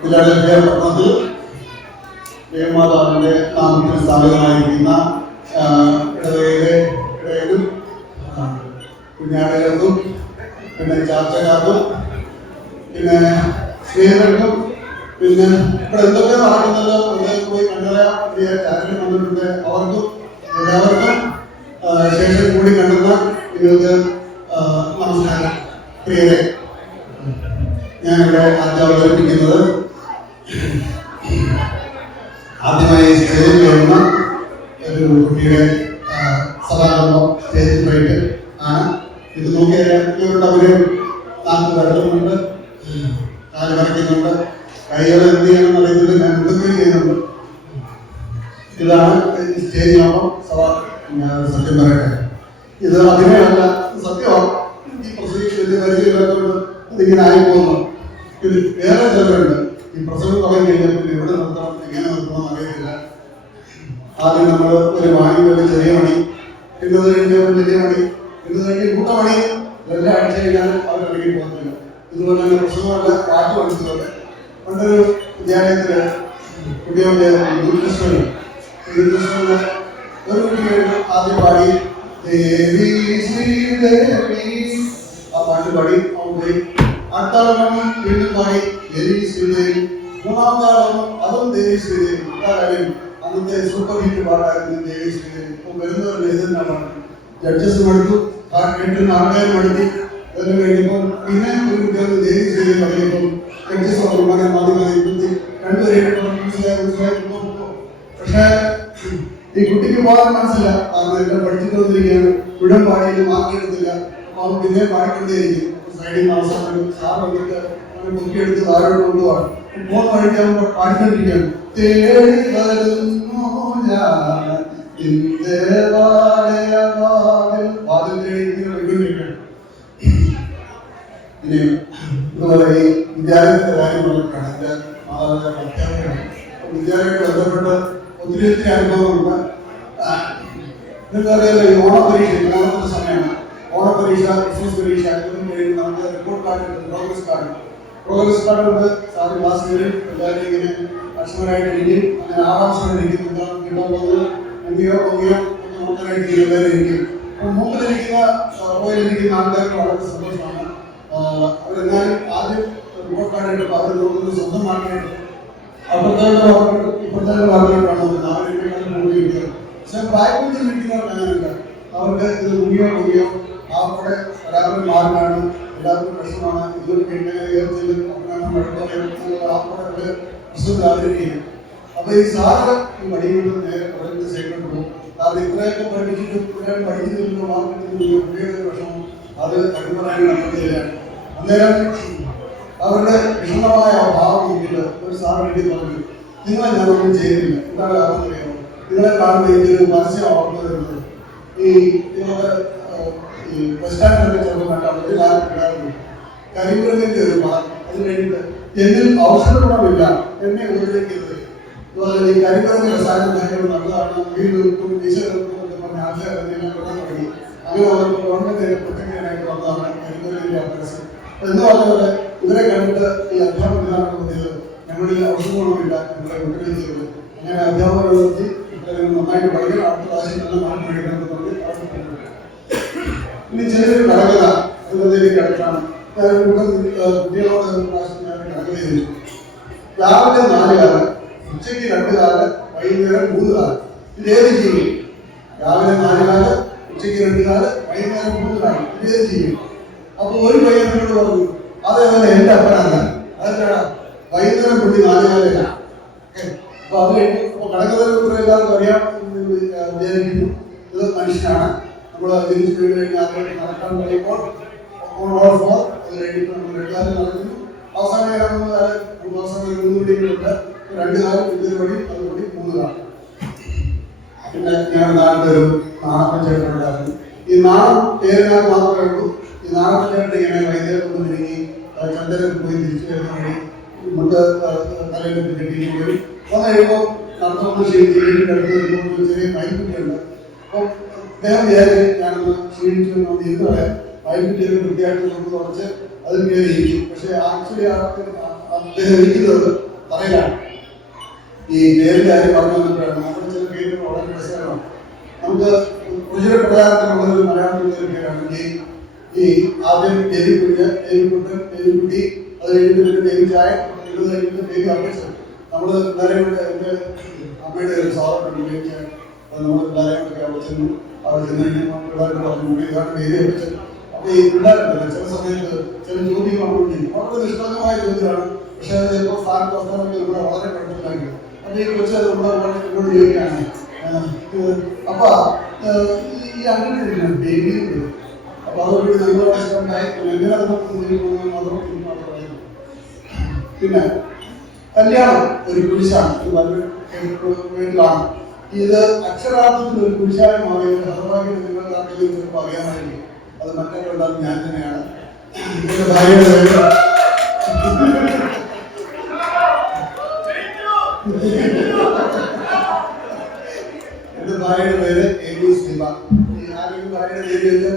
Philadelphia പട്ടണത്തിൽ ദേവമാതാവിന്റെ നാമത്തിൽ സ്ഥാപിതമായിരിക്കുന്ന ഇടവയിലും കുഞ്ഞാടുകൾക്കും പിന്നെ ചാർച്ചക്കാർക്കും പിന്നെ സ്ത്രീകൾക്കും പിന്നെ ഇവിടെ എന്തൊക്കെ നടക്കുന്നല്ലോ അതിലേക്ക് പോയി കണ്ടുവരാൻ ആരെങ്കിലും വന്നിട്ടുണ്ട് അവർക്കും എല്ലാവർക്കും ശേഷം കൂടി കണ്ടെന്ന നിങ്ങൾക്ക് നമസ്കാരം. പ്രിയരെ, ഞാനിവിടെ ആദ്യം അവതരിപ്പിക്കുന്നത് ആദ്യമായി സ്റ്റേജിൽ വരുന്ന ഒരു കുട്ടിയുടെ സഭാകമ്പം സ്റ്റേജ് ഫ്രൈറ്റ് ആണ്. ഇത് നോക്കിയാൽ ഇവരുടെ ഒരു നാക്ക് കടലുന്നുണ്ട്, കാല് വരയ്ക്കുന്നുണ്ട്, കൈകൾ എന്ത് ചെയ്യണമെന്ന് അറിയുന്നത് ഞാൻ എന്തൊക്കെ ചെയ്യുന്നുണ്ട്. ഇതാണ് സ്റ്റേജ് യോഗം സഭ. സത്യം പറയട്ടെ, ഇത് അഭിനയമല്ല, സത്യമാണ്. ഈ പ്രസംഗിച്ച് വലിയ പരിചയമില്ലാത്തതുകൊണ്ട് അതിങ്ങനെ ആയിപ്പോകുന്നു. ഇത് വേറെ ചിലരുണ്ട്, ഈ പ്രസംഗം തുടങ്ങി കഴിഞ്ഞാൽ പിന്നെ എവിടെ നിർത്തണം എങ്ങനെ നിർത്തണം അറിയത്തില്ല. ആദ്യം നമ്മൾ ഒരു മണി, ഒരു ചെറിയ മണി, പിന്നെ കഴിഞ്ഞാൽ ഒരു വലിയ മണി, പിന്നെ കഴിഞ്ഞ് കൂട്ടമണി, ഇതെല്ലാം അടിച്ചു കഴിഞ്ഞാൽ അവർ ഇറങ്ങി പോകുന്നില്ല. ഇതുപോലെ തന്നെ പ്രസംഗമല്ല, പാട്ട് പഠിച്ചതോടെ പണ്ടൊരു വിദ്യാലയത്തില് കുട്ടികളുടെ യൂത്ത് ഒരു കുട്ടികൾ ആദ്യം പാടി ദേവി ശ്രീദേവി, ആ പാട്ട് പാടി അവൻ പോയി. അടുത്താളും വീണ്ടും പാടി ദേവി ശ്രീദേവി, മൂന്നാമത്തെ ആളും അതും ദേവി ശ്രീദേവി. കാര്യം അന്നത്തെ സൂപ്പർ ഹിറ്റ് പാട്ടായിരുന്നു ദേവി ശ്രീദേവി. ഇപ്പൊ വരുന്നവരുടെ ഇതെന്നാണ് ജഡ്ജസ് മടുത്തു, കേട്ടിരുന്ന ആൾക്കാരും മടുത്തു. അതെല്ലാം കഴിഞ്ഞപ്പോൾ പിന്നെ ഒരു കുട്ടികൾക്ക് ദേവി ശ്രീദേവി പറയുമ്പോൾ ജഡ്ജസ് പറഞ്ഞു മതി മതി രണ്ടുപേരും. പക്ഷേ ഈ കുട്ടിക്ക് പോകാൻ മനസ്സില്ല, കാരണം എല്ലാം പഠിച്ചിട്ട് വന്നിരിക്കുകയാണ്. ഇവിടം പാടിയിട്ട് മാർക്ക് എടുത്തില്ല. അപ്പൊ അവൻ പിന്നെ പാടിക്കൊണ്ടേയിരിക്കും. സൈഡിൽ നിന്ന് അവസാനം സാർ വന്നിട്ട് അവനെ പൊക്കിയെടുത്ത് താഴോട്ട് കൊണ്ടുപോകാൻ മൂന്ന് വഴിക്ക് അവൻ പാടിക്കൊണ്ടിരിക്കുകയാണ്. തേടി വരുന്നു ഞാൻ വാതിൽ തേടി ഇങ്ങനെ വൈകൊണ്ടിരിക്കുകയാണ്. ഇനി ഇതുപോലെ ഈ വിദ്യാലയത്തിന്റെ കാര്യം പറഞ്ഞിട്ടാണ് എന്റെ മാതാപിതാക്കൾ അധ്യാപകരാണ്. വിദ്യാലയത്തിൽ ബന്ധപ്പെട്ട് ഒത്തിരി അനുഭവങ്ങളുണ്ട്. നിങ്ങൾക്കറിയാലോ, ഈ ഓണപരീക്ഷ, ഓണത്തിന്റെ സമയമാണ്. ഓണപരീക്ഷ, ക്രിസ്മസ് പരീക്ഷ, നമുക്ക് റിപ്പോർട്ട് കാർഡ്, പ്രോഗ്രസ് കാർഡ് ഉണ്ട്. സാറ് ക്ലാസ് വരും, എല്ലാവരും ഇങ്ങനെ അക്ഷരമായിട്ട് ഇരിക്കും. അങ്ങനെ 6ാം വർഷം ഇരിക്കും. കിട്ടാൻ പോകുന്നത് മുങ്ങിയോ നോക്കാനായിട്ട് എല്ലാവരും ഇരിക്കും. അപ്പോൾ മുമ്പിലിരിക്കുന്ന റോയിലിരിക്കുന്ന ആൾക്കാർക്ക് വളരെ സന്തോഷമാണ്. അവരെന്നാലും ആദ്യം റിപ്പോർട്ട് കാർഡ് എടുക്കുമ്പോൾ അവർ നോക്കുന്നത് സ്വന്തം മാർക്കായിട്ട് ഇപ്പോഴത്തെ വാർത്തകളാണ് കൂടിയിരിക്കുന്നത്. പക്ഷെ പ്രായത്തിൽ ഇരിക്കുന്നവർക്ക് അങ്ങനെയല്ല. അവർക്ക് ഇത് മുങ്ങിയോ അവിടെ ഒരാളുടെ മാർക്കാണ്, എല്ലാവർക്കും പ്രശ്നമാണ്. ഇതൊരു എങ്ങനെ ഉയർത്തില്ല പ്രശ്നത്തിലായിരിക്കും. അപ്പൊ ഈ സാറ് ഈ മടിയിൽ നേരെ കുറഞ്ഞ സൈഡിലോട്ട് പോകും. കാരണം ഇത്രയൊക്കെ പഠിച്ചിട്ട് പഠിക്കുന്നില്ല, മാർക്കിട്ടില്ല, കുട്ടികളുടെ പ്രശ്നം അത് കഴിവുറായി നടത്തുകയാണ്. അന്നേരം അവരുടെ വിഷമമായ ഭാവം നോക്കിയിട്ട് ഒരു സാർ വേണ്ടി പറഞ്ഞു, നിങ്ങളെ ഞാനൊന്നും ചെയ്യുന്നില്ല. എന്താണ് കാരണം അറിയാമോ? നിങ്ങളെ കാണുമ്പോൾ എനിക്കൊരു മനസ്സിനെ ഓർമ്മ വരുന്നത് ഈ നിങ്ങളുടെ ഈ ബസ് സ്റ്റാൻഡിലൊക്കെ ചെറുപ്പം വേണ്ട ഒരു കാലം കിട്ടാറുണ്ട് കരിമുരുകന്റെ ഒരു പണം. അത് കഴിഞ്ഞിട്ട് എന്നിൽ ഔഷധഗുണമില്ല, എന്നെ ഉപയോഗിക്കരുത്. അതുപോലെ ഈ കരിമുരുകന്റെ രസായനം ഭയങ്കര നല്ലതാണ്, വീടുകൾക്കും ഈശ്വരർക്കും ഒക്കെ പറഞ്ഞ ആൾക്കാർ തുടങ്ങി. അങ്ങനെ അവർക്ക് ഗവൺമെന്റ് പ്രത്യേകമായിട്ട് വന്നതാണ് കരിമുരുകന്റെ അഭ്യാസം. എന്ന് പറഞ്ഞപോലെ ഇവരെ കണ്ടിട്ട് ഈ അധ്യാപകരാണ് തോന്നിയത് ഞങ്ങളിൽ ഔഷധഗുണമില്ല, ഞങ്ങളെ കുട്ടികൾ. അങ്ങനെ അധ്യാപകരെ നിർത്തി നന്നായിട്ട് പഠിക്കണം, അടുത്ത പ്രാവശ്യം നല്ല മാർക്ക് മേടിക്കണം എന്ന് പറഞ്ഞ് ഇനി ചെറിയൊരു കടകഥ അതിലേക്ക് അടുത്താണ്. കുട്ടികളോട് പ്രാവശ്യം ഞാൻ കടകഥ ചോദിച്ചു. രാവിലെ 4 കാലം, ഉച്ചയ്ക്ക് 2 കാലം, വൈകുന്നേരം 3 കാലം. ഇതേത് ചെയ്യും? രാവിലെ 4 കാലം, ഉച്ചയ്ക്ക് 2 കാലം, വൈകുന്നേരം 3 കാലം. ഇതേത് ചെയ്യും? അപ്പൊ ഒരു പയ്യനോട് പറഞ്ഞു, അതേപോലെ എന്റെ അപ്പനല്ല, അതെന്താ വൈകുന്നേരം പുള്ളി 4 കാലമില്ല. അപ്പൊ അത് കഴിഞ്ഞു. അപ്പൊ കടകഥ എല്ലാവർക്കും അറിയാം വിചാരിക്കുന്നു. ഇത് മനുഷ്യനാണ്. നമ്മൾ തിരിച്ചു വീട് കഴിഞ്ഞാൽ നടക്കാൻ കഴിയുമ്പോൾ അത് കഴിഞ്ഞിട്ട് നമ്മൾ എല്ലാവരും നടക്കുന്നു. അവസാനം അവസാനം 3 വഴികളുണ്ട്. 2 കാലം, ഇതൊരു വഴി, അതുവഴി 3 കാലം. പിന്നെ ഞാൻ നാട്ടിലൊരു നാടകം ചേട്ടനുണ്ടായിരുന്നു. ഈ നാടകം പേരിനകത്ത് മാത്രമേ ഉള്ളൂ. ഈ നാടകം ചേട്ടൻ ഇങ്ങനെ വൈദ്യുതി ഒരുങ്ങി ചന്ദ്രൻ പോയി തിരിച്ചു വരുന്ന വഴി മുട്ട് തലയിൽ കെട്ടിയിട്ട് പോയി വന്നു കഴിയുമ്പോൾ നടന്നു ക്ഷീണിച്ച് അടുത്ത് ചെറിയ മൈൻകുട്ടിയുണ്ട്. അപ്പോൾ അദ്ദേഹം വിചാരിച്ച് ഞാനൊന്ന് ക്ഷീണിച്ചു നമ്മൾ ഇരുന്ന് പറയാം, മൈൻകുട്ടിയൊക്കെ വൃത്തിയായിട്ട് നമുക്ക് കുറച്ച് അതിൽ കയറി ഇരിക്കും. പക്ഷെ ആക്ച്വലി അദ്ദേഹം ഇരിക്കുന്നത് പറയിലാണ്. ഈ പേരിന്റെ കാര്യം പറഞ്ഞു വന്നപ്പോഴാണ് നമ്മുടെ ചില പേരുകൾ വളരെ രസകരമാണ്. നമുക്ക് പ്രചരപ്രകാരത്തിലുള്ളൊരു മലയാളത്തിലുള്ള പേരാണ് ഈ ആദ്യം ദേവിക്കുട്ടൻ, ദേവിക്കുട്ടി, അത് കഴിഞ്ഞിട്ട് പിന്നെ ദേവിചായ, ഇത് കഴിഞ്ഞിട്ട് ദേവി അഭ്യസം. നമ്മൾ എല്ലാവരെയും കൂടെ എൻ്റെ അമ്മയുടെ ഒരു സാറുണ്ട് ദേവിച്ചായ, അത് നമ്മൾ എല്ലാവരെയും കൂടെ അവിടെ ചെന്നു. അവിടെ ചെന്ന് കഴിഞ്ഞാൽ പിള്ളേരുടെ പറഞ്ഞു ഇതാണ് ദേവി അഭ്യസം. അപ്പോൾ ഈ പിള്ളേരുണ്ടല്ലോ ചില സമയത്ത് ചില ചോദ്യങ്ങൾ നമ്മൾ ചെയ്യും. വളരെ നിഷ്കളങ്കമായ ചോദ്യമാണ്. പക്ഷേ അത് ചിലപ്പോൾ സ്ഥാനത്ത് അവസാനമൊക്കെ നമ്മളെ വളരെ കുഴപ്പത്തിലാക്കി. അപ്പോൾ ഈ കൊച്ചു നമ്മുടെ എന്നോട് ചോദിക്കുകയാണ്, അപ്പൊ ഈ അങ്ങനെ ദേവി. അപ്പൊ അതോട് നമ്മളോട് ഇഷ്ടമുണ്ടായി എങ്ങനെ മാത്രം. പിന്നെ കല്യാണം ഒരു കുരിശാണ്, വീട്ടിലാണ്. ഇത് അക്ഷരാർത്ഥത്തിൽ ഒരു കുരിശായി മാറിയത് ഹർഭാഗ്യം നിങ്ങളുടെ നാട്ടിൽ ചിലപ്പോൾ അറിയാമായിരിക്കും. അത് മറ്റൊരാളും ഞാൻ തന്നെയാണ്. എന്റെ ഭാര്യയുടെ പേര് എബി സിബ. ആരെങ്കിലും ഭാര്യയുടെ പേര്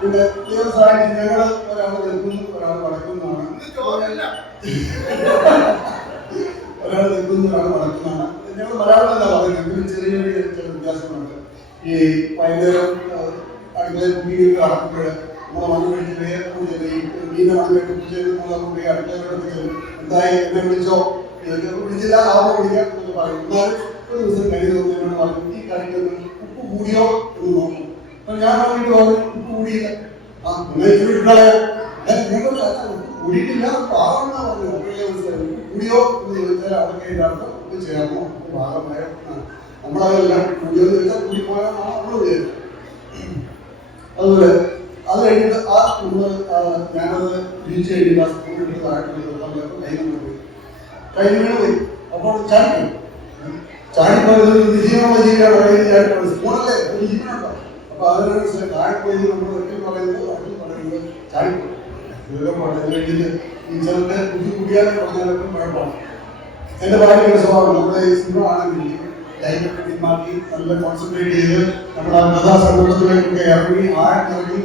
പിന്നെ ദിവസമായിട്ട് ഞങ്ങൾ ഒരാൾ നിൽക്കുന്നു, ഒരാൾ വടക്കുന്നതാണ്. ഒരാൾ നിൽക്കുന്നു, ഒരാൾ വടക്കുന്നതാണ്. ഞങ്ങൾ മലയാളമല്ല പറയുന്നത്, ചെറിയ ചില വ്യത്യാസങ്ങളുണ്ട്. ഈ വൈകുന്നേരം അടുക്കളയിൽ കുട്ടികൾക്ക് കടക്കുമ്പോൾ നമ്മളെ മണ്ണ് കഴിച്ച് മീനെ മണ്ണ് കഴിപ്പിച്ച് നമ്മളെ അടുക്കളയിലോട്ട് ചെല്ലും. എന്തായി എന്നെ വിളിച്ചോ, വിളിച്ചില്ല ആവോ വിളിക്കാം എന്നൊക്കെ പറയും. എന്നാൽ ഒരു ദിവസം കരി തോന്നുന്നതിനോട് പറഞ്ഞു ഈ കറിക്കൊന്ന് ഉപ്പ് കൂടിയോ എന്ന് നോക്കും. അപ്പൊ ഞാൻ നോക്കിയിട്ട് പറഞ്ഞു ഉപ്പ് കൂടിയില്ല. ആ നിങ്ങൾ ഇട്ടുകളയാ ഉപ്പ് കൂടിയിട്ടില്ല പാകമെന്നാ പറഞ്ഞു. കൂടിയോ എന്ന് ചോദിച്ചാൽ അവിടെ ഉപ്പ് ചേർന്നോ ഉപ്പ് പാകമായ നമ്മളതെല്ലാം കൂടിയോ എന്ന് ചോദിച്ചാൽ കൂടിപ്പോയാൽ നമ്മൾ വിചാരിക്കും. അതുപോലെ അത് കഴിഞ്ഞിട്ട് ഞാനത് ബീച്ച് കഴിഞ്ഞിട്ട് ആ സ്കൂളിൽ താഴ്ത്തി കൈ പോയി. അപ്പോൾ ചാടിപ്പോയി. ചാടിപ്പോയത് നിജീവനുള്ള ജീവിയാണ്. ചാടിപ്പോയത് സ്കൂളല്ലേ ഒരു ജീവനുണ്ടോ. അപ്പൊ അതിനനുസരിച്ച് താഴ്പോയി നമ്മൾ ഒരിക്കൽ പറയുന്നത് ചാടിപ്പോയി. കഴിഞ്ഞിട്ട് ഈ ചിലരുടെ ബുദ്ധി കൂടിയാലും പറഞ്ഞാലും കുഴപ്പമാണ്. എന്റെ ഭാര്യയുടെ സ്വഭാവം നമ്മുടെ ഈ സിനിമ ആണെങ്കിൽ ലൈഫൊക്കെ പിന്മാറ്റി നല്ല കോൺസെൻട്രേറ്റ് ചെയ്ത് നമ്മുടെ ആ കഥാസന്ദർഭത്തിലേക്കൊക്കെ ഇറങ്ങി ആഴത്തിറങ്ങി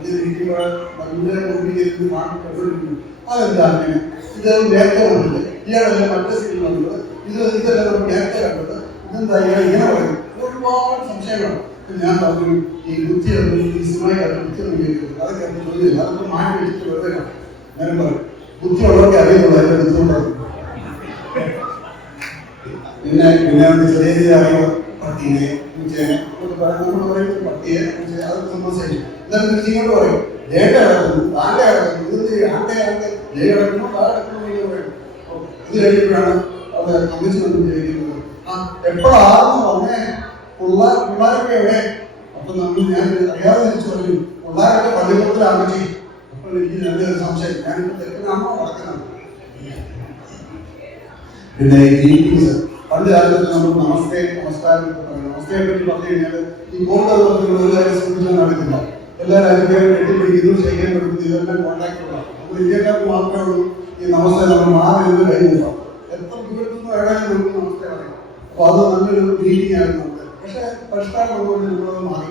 ഇതിരിക്കുമ്പോൾ നല്ല രൂപീകരിച്ച് മാറ്റിക്കൊണ്ടിരിക്കുന്നു. അതെന്താ അങ്ങനെ? ഇത് നേരത്തെ വന്നത് ഇയാളല്ലേ മറ്റേ സീനിൽ വന്നത്, ഇതെല്ലാം നമ്മൾ നേരത്തെ കണ്ടത്, ഇതെന്താ ഇയാൾ ഇങ്ങനെ പറയും. ഒരുപാട് സംശയങ്ങളാണ്. ഞാൻ പറഞ്ഞു ഈ ബുദ്ധി ഈ സിനിമയ്ക്ക് ബുദ്ധി ഉപയോഗിക്കുന്നത് അതൊക്കെ എനിക്ക് ചോദിച്ചില്ല, അതൊക്കെ മാറ്റി വെച്ചിട്ട് വെറുതെ കാണും. ഞാൻ പറയും ബുദ്ധി ഉള്ളവർക്ക് അറിയുള്ളൂ അതിന്റെ ബുദ്ധിമുട്ടാണ്. പിന്നെ ചെറിയ ചെറിയ അറിവ് പട്ടീനെ പൂച്ചേനെ നമ്മൾ പറയും പട്ടിയെ പൂച്ചയെ അത് സംബന്ധിച്ചു. എന്നാലും തിരിച്ചിങ്ങോട്ട് പറയും ദേണ്ട കിടക്കുന്നു താണ്ടെ കിടക്കുന്നു ഇത് ആണ്ടെ ദേ കിടക്കുന്നു താ കിടക്കുന്നു പറയും. ഇത് കഴിഞ്ഞപ്പോഴാണ് അവിടെ അമ്മച്ചി വന്ന് ചോദിക്കുന്നത് ആ എപ്പോഴാണെന്ന് പറഞ്ഞേ പിള്ളേരൊക്കെ എവിടെ? അപ്പൊ നമ്മൾ ഞാൻ അറിയാതെ തിരിച്ചു പറഞ്ഞു പിള്ളേരൊക്കെ പള്ളിക്കൂടത്തിലെ അമ്മച്ചി. അപ്പോൾ എനിക്ക് നല്ലൊരു സംശയം, ഞാനിപ്പോൾ തെക്കനാണോ വടക്കനാണോ? പിന്നെ ഗ്രീറ്റിംഗ്സ് പണ്ട് കാലത്ത് നമ്മൾ നമസ്കാരം പറയും. നമസ്തയെ പറ്റി പറഞ്ഞു കഴിഞ്ഞാൽ ഈ കോവിഡ് ഒരു കാര്യം ശ്രദ്ധിക്കാൻ നടക്കില്ല. എല്ലാ രാജ്യക്കാരും കെട്ടിപ്പിടിക്കുന്നു, ചെയ്യാൻ കൊടുക്കുന്നു, ഇതെല്ലാം കോൺടാക്ട് ഉള്ള നമ്മൾ ഇന്ത്യക്കാർക്ക് മാത്രമേ ഉള്ളൂ ഈ നമസ്തേ നമ്മൾ മാറി നിന്ന് കൈ നോക്കാം. എത്ര ദൂരത്തു നിന്ന് എവിടെയും നമുക്ക് നമസ്തേ പറയാം. അപ്പൊ അത് നല്ലൊരു ഗ്രീറ്റിംഗ് ആയിരുന്നു നമുക്ക്. പക്ഷെ പരിഷ്കാരം വന്നുകൊണ്ട് നമ്മളത് മാറി.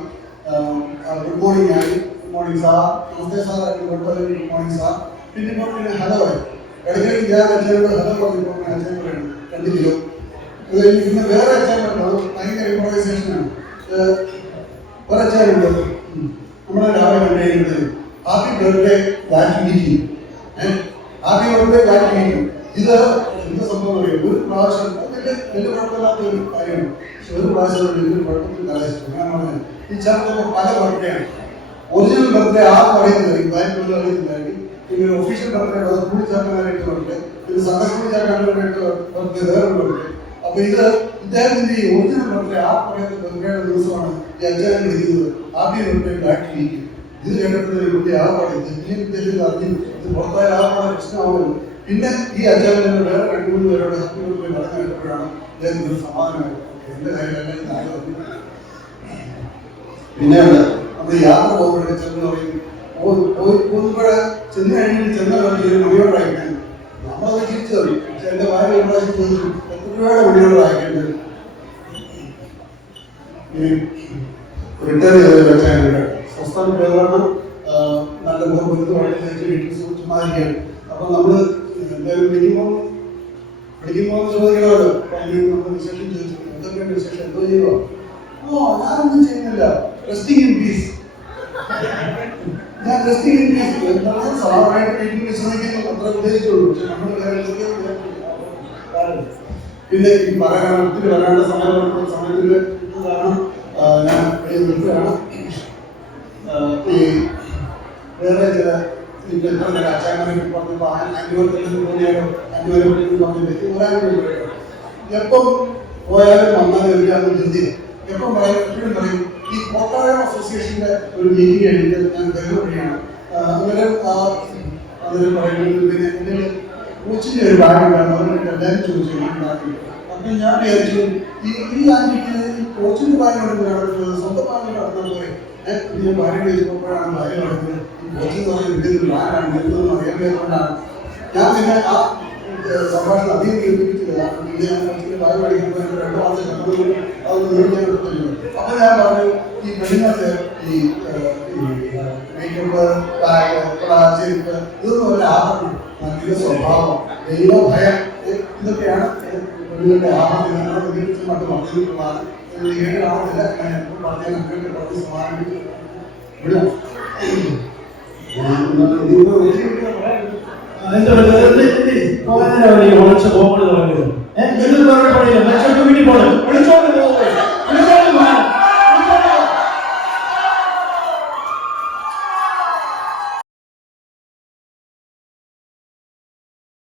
ഗുഡ് മോർണിംഗ് ആയി, ഗുഡ് മോർണിംഗ് സാർ, നമസ്തേ സാർ ആയിട്ട് ഗുഡ് മോർണിംഗ് സാർ. പിന്നെ ഇപ്പോൾ പിന്നെ ഹലോ ആയി. ഇടയ്ക്കിടയ്ക്ക് ഞാൻ അച്ഛനോട് ഹലോ പറഞ്ഞപ്പോൾ അച്ഛൻ പറയണം 2 കിലോ. പിന്നെ വേറെ അച്ഛനുണ്ട്, അത് ഭയങ്കര ഇംപ്രവൈസേഷനാണ്. ഒരച്ഛനുണ്ട് നമ്മളെ രാവിലെ കണ്ടുകഴിയുന്നത് happy birthday glad meeting, happy birthday glad meeting. ഇത് എന്ത് സംഭവം അറിയാം? ഒരു പ്രാവശ്യം വലിയ കുഴപ്പമില്ലാത്ത ഒരു കാര്യമാണ്. പക്ഷെ ഒരു പ്രാവശ്യം വലിയ കുഴപ്പത്തിൽ കലാശിച്ചു. ഞാൻ പറഞ്ഞത് ഈ ചേർന്നപ്പോൾ പല ബർത്ത്ഡേ ആണ്. ഒറിജിനൽ ബർത്ത്ഡേ ആർക്കും അറിയുന്നില്ലായിരിക്കും, ബാങ്കുകളിൽ അറിയുന്നില്ലായിരിക്കും. പിന്നെ ഒരു ഒഫീഷ്യൽ ബർത്ത്ഡേ സ്കൂളിൽ ചേർക്കാനായിട്ട് ബർത്ത്ഡേ, പിന്നെ സൺഡേ സ്കൂളിൽ ചേർക്കാനായിട്ട് ബർത്ത്ഡേ, വേറെ ബർത്ത്ഡേ. അപ്പൊ ഇദ്ദേഹത്തിന്റെ ഈ ഒറിജിനൽ ബർത്ത്ഡേ ആ പറയുന്ന ബർത്ത്ഡേയുടെ ദിവസമാണ് ഈ അച്ഛനെ വിളിക്കുന്നത് ഹാപ്പി ബർത്ത്ഡേ ഗ്ലാഡ് മീറ്റിംഗ്. ഇത് കേട്ടപ്പോഴേ കുട്ടി ആ പറയുന്നത് അറിഞ്ഞു ഇത് പുറത്തായ ആ പറഞ്ഞ പ്രശ്നമാവുമല്ലോ. പിന്നെ ഈ അച്ഛനെ വേറെ 2-3 പേരോട് ഹാപ്പി ബർത്ത്ഡേ പറഞ്ഞു കേട്ടപ്പോഴാണ് ഇദ്ദേഹത്തിന് ഒരു സമാധാനമായത്. എന്റെ കാര്യമല്ല. പിന്നെ നമ്മൾ യാത്ര പോകുമ്പോഴേ ചെന്ന് പറയും പോകുമ്പോഴേ ചെന്ന് കഴിഞ്ഞിട്ട് ചെന്ന ഒരു മണിയോടായിരിക്കും നമ്മളത് തിരിച്ചു തരും. പക്ഷെ എൻ്റെ ഭാര്യ ഒരു പ്രാവശ്യം ചോദിച്ചു എത്ര രൂപയുടെ വണ്ടികൾ വാങ്ങിക്കേണ്ടത്. റിട്ടയർ ചെയ്ത് വെച്ചാൽ സ്വസ്ഥാന പേരാണ് നല്ല വലുത് വണ്ടി തയ്ച്ച് വീട്ടിൽ ചുമ്മാതിരിക്കുകയാണ്. അപ്പം നമ്മൾ എന്തായാലും പഠിക്കുമ്പോൾ ചോദിക്കണമല്ലോ. നമ്മൾ വിശേഷം ചോദിച്ചു എന്തൊക്കെയാണ് വിശേഷം, എന്തോ ചെയ്യുക? ഞാനൊന്നും ചെയ്യുന്നില്ല, റെസ്റ്റിംഗ് ഇൻ പീസ്. ഞാൻ റെസ്റ്റിംഗ് ഇൻ പീസ് എന്താണ് സാധാരണയായിട്ട് വീട്ടിൽ വിശ്രമിക്കുന്നു അത്ര ഉദ്ദേശിച്ചുള്ളൂ. പക്ഷെ നമ്മൾ പിന്നെ ഈ ഒത്തിരി വരാണ്ട സമയത്തിൽ കാരണം ഞാൻ നിൽക്കുകയാണ്. ഈ വേറെ ചില അച്ചായന്മാരെ പറഞ്ഞപ്പോൾ 5 തോന്നിയാലോ 5 പറഞ്ഞിട്ട് എപ്പം പോയാലും വന്നാൽ അന്ന് ചിന്തി എപ്പം പറയാനും എപ്പോഴും പറയും ഈ കോട്ടായം അസോസിയേഷന്റെ ഒരു മീറ്റിംഗ് കഴിഞ്ഞിട്ട് ഞാൻ കരുതുകയാണ്. അങ്ങനെ അതിൽ പറയുന്നത് പിന്നെ എൻ്റെ കോച്ചിൻ്റെ ഒരു ഭാഗമുണ്ടായിരുന്നു. അവരുടെ എല്ലാവരും ചോദിച്ചു നാട്ടിൽ. അപ്പം ഞാൻ വിചാരിച്ചു ഈ ആന്റിക്ക് ഈ കോച്ചിൻ്റെ ഭാഗം സ്വന്തം ഭാഗം നടന്നാൽ പോലെ ഞാൻ ഭാര്യ ചോദിച്ചപ്പോഴാണ് ഭാര്യ നടക്കുന്നത് ഈ കോച്ചിങ് പറഞ്ഞ വീട്ടിൽ ആരാണ് വരുന്നതെന്ന് അറിയാൻ പറ്റുന്നതുകൊണ്ടാണ്. ഞാൻ പിന്നെ ആ സംഭാഷണം അധികം കേൾപ്പിച്ചില്ല. പിന്നെ ഞാൻ കോച്ചിൻ്റെ ഭാര്യ പഠിക്കുമ്പോൾ 2 മാസം ശമ്പളം അതൊന്ന് മേടിക്കാൻ പറ്റുന്നു. അപ്പോൾ ഞാൻ പറഞ്ഞു ഈ പെണ്ണുങ്ങൾക്ക് ഈ മേക്കപ്പ് ചെരുപ്പ് ഇതൊന്നും ഒരു ആഭരണം, നല്ല സ്വഭാവം, ദൈവഭയം ഇതൊക്കെയാണ് പെണ്ണുങ്ങളുടെ ആഭരണം. മറ്റ് പറഞ്ഞിട്ടുള്ളതാണ് ഏഴാമതില്ല ഞാൻ പറഞ്ഞ അങ്ങനെ പറഞ്ഞ് സമാധാനിച്ചു വിടാം. Ito,